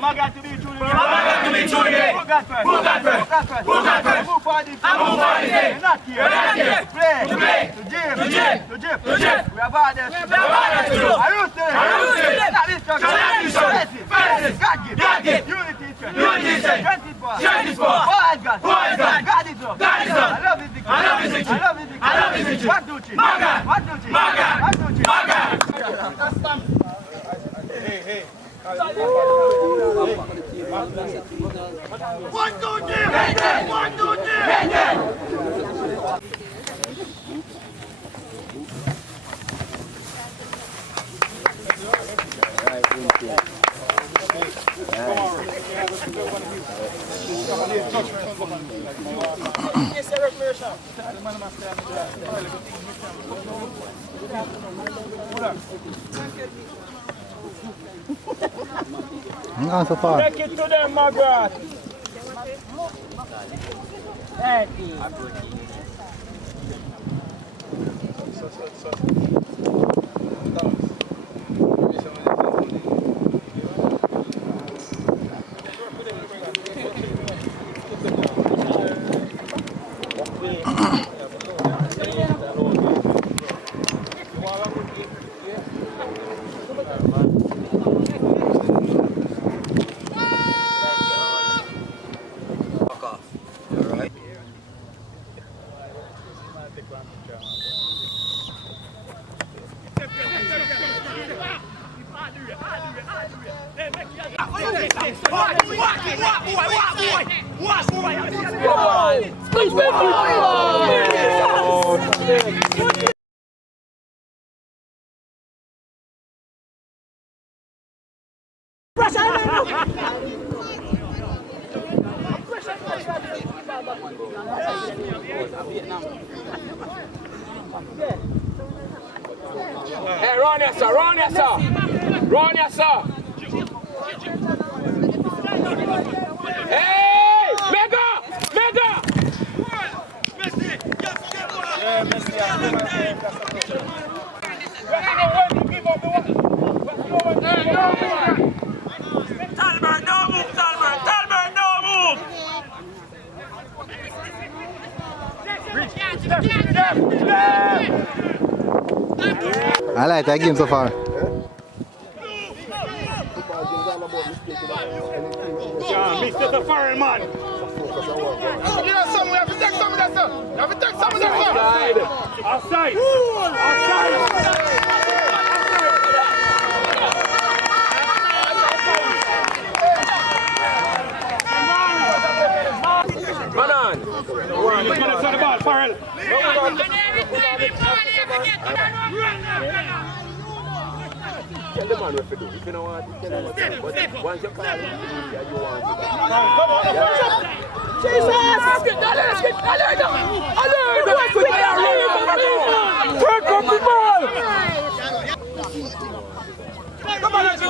McGrath to be true. Who got first? Move for the We're not here. Play. To Jim. We have had this. Not destruction. God give. Unity is strength. Strength is power. Power is God. God is love. I love this victory. What do you? Maga. Hey. One, two, Not so far. Take it to them, McGrath. Hey, run here, sir. Hey, Mega! Talbert, no move! I like that game so far. Yeah, mix it a foreign man. We have to take some of that, sir. Outside. Manan. He's going to send the ball, Farrell. Tell the man what to do. If you don't want to, tell him what to do. But once you call him, you want to. Jesus! Turn up the ball! Come on, let's go!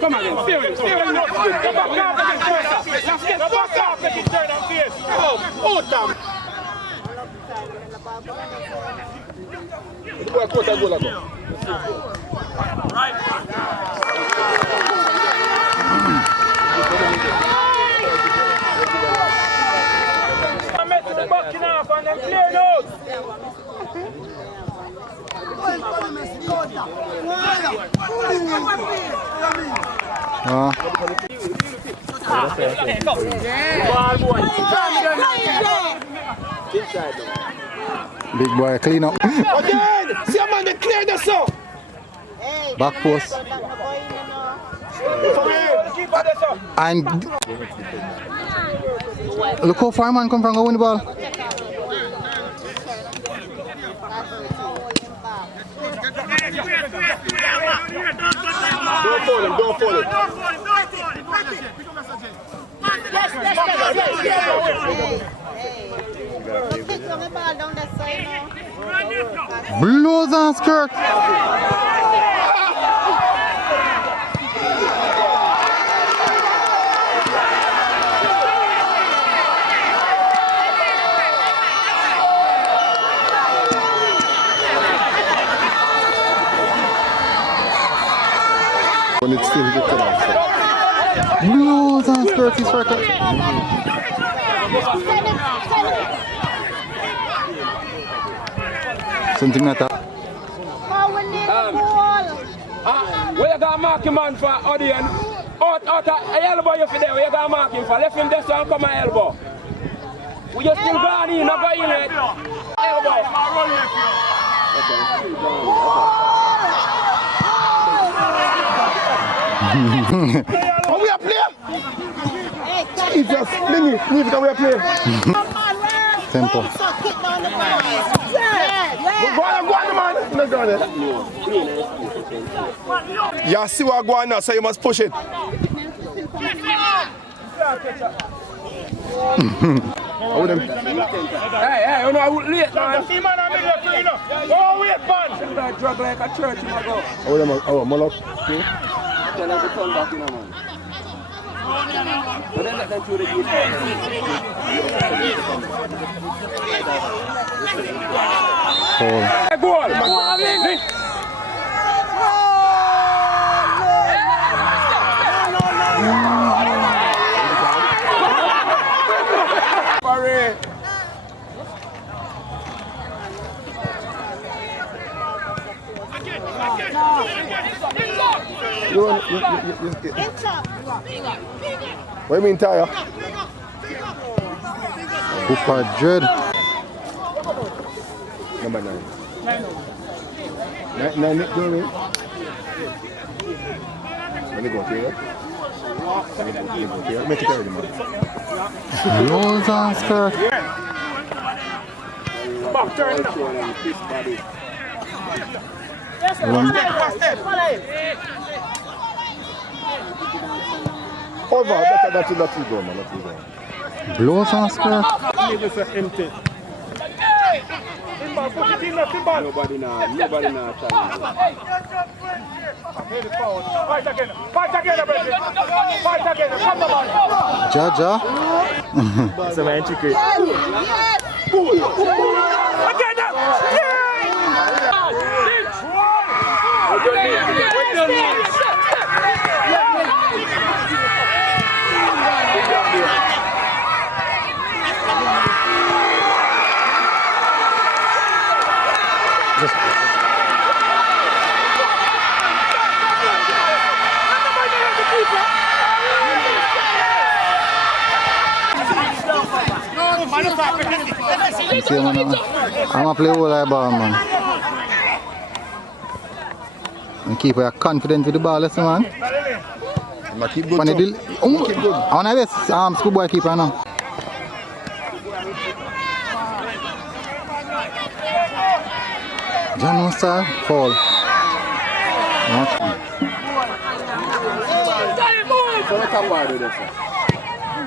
Come on, steer him. Let's get back off, let him turn and face. Oh, damn. Right. I'm messing the bucking off and then clear those. Big boy, clean up. Again! See a man, they clear the song! Back post. And look how far man come from go win the ball. Don't fall him. Blows and skirt. When it's still good to Blues and skirts is right. Something like that. Where you gonna mark him man for audience? Out a elbow you for there, where you gonna mark him for? Left him this one come a elbow. We just still gone in, not going in it. Elbow. Oh, we are playing! Jesus, leave it, we are playing. Tempo. Go on, man. Let's go on there. You see what going on now, so you must push it. Hey, you know I would late, man. Oh, wait, man. That drug like a church, you go. Oh, Moloch. Tell them to turn back, you know, man. But then let them through the gate. Go on. What do you mean, Taya? Cooper Dread. Number 9. 9, go away. Let me go here. Make it early, man. Blues and skirts. Back turn now. Over, that's it, go, man. That's it, go. Blues and skirts. Empty. Nobody now trying. Fight again, brother. Fight again, come on. Jaja. That's a man chicken. You see, man, I'm a play all ball, man. And keep confident with the ball, listen, man. I keep good. Keep good. I want to best Schoolboy keeper now. John Monster, fall.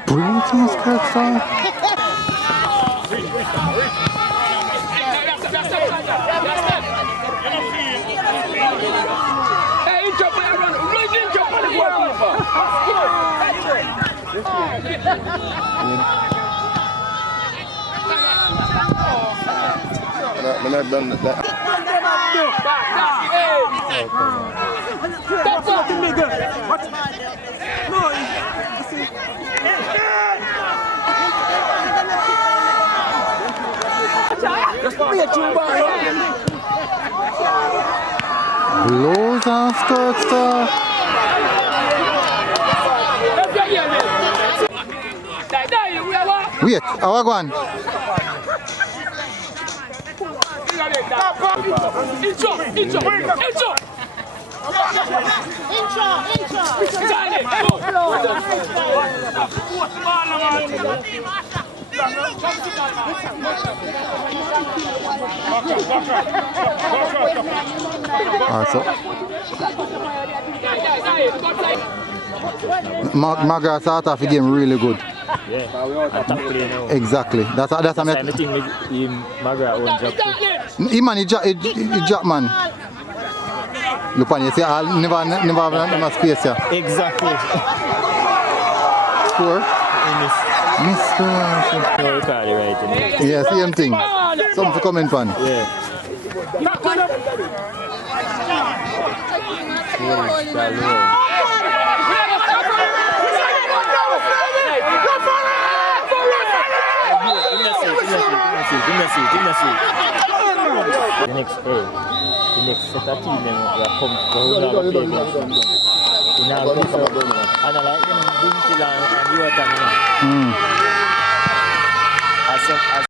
Brilliant skirts, sir. When I've done that. That's not the nigga. What? No, just be a true boy. Blues and skirts, sir. Wait, how are going? McGrath start off the game really good. Yeah, attack play now. Exactly. That's a thing McGrath won't drop. He man, he drop man. Look on you see, I'll never have no space here. Exactly. Score. Mr. No, you can't right. Yeah, same thing. Something to comment on. Yeah. The next set of team them we have come to who have played against them. We now go for and I like them Dinthill and York.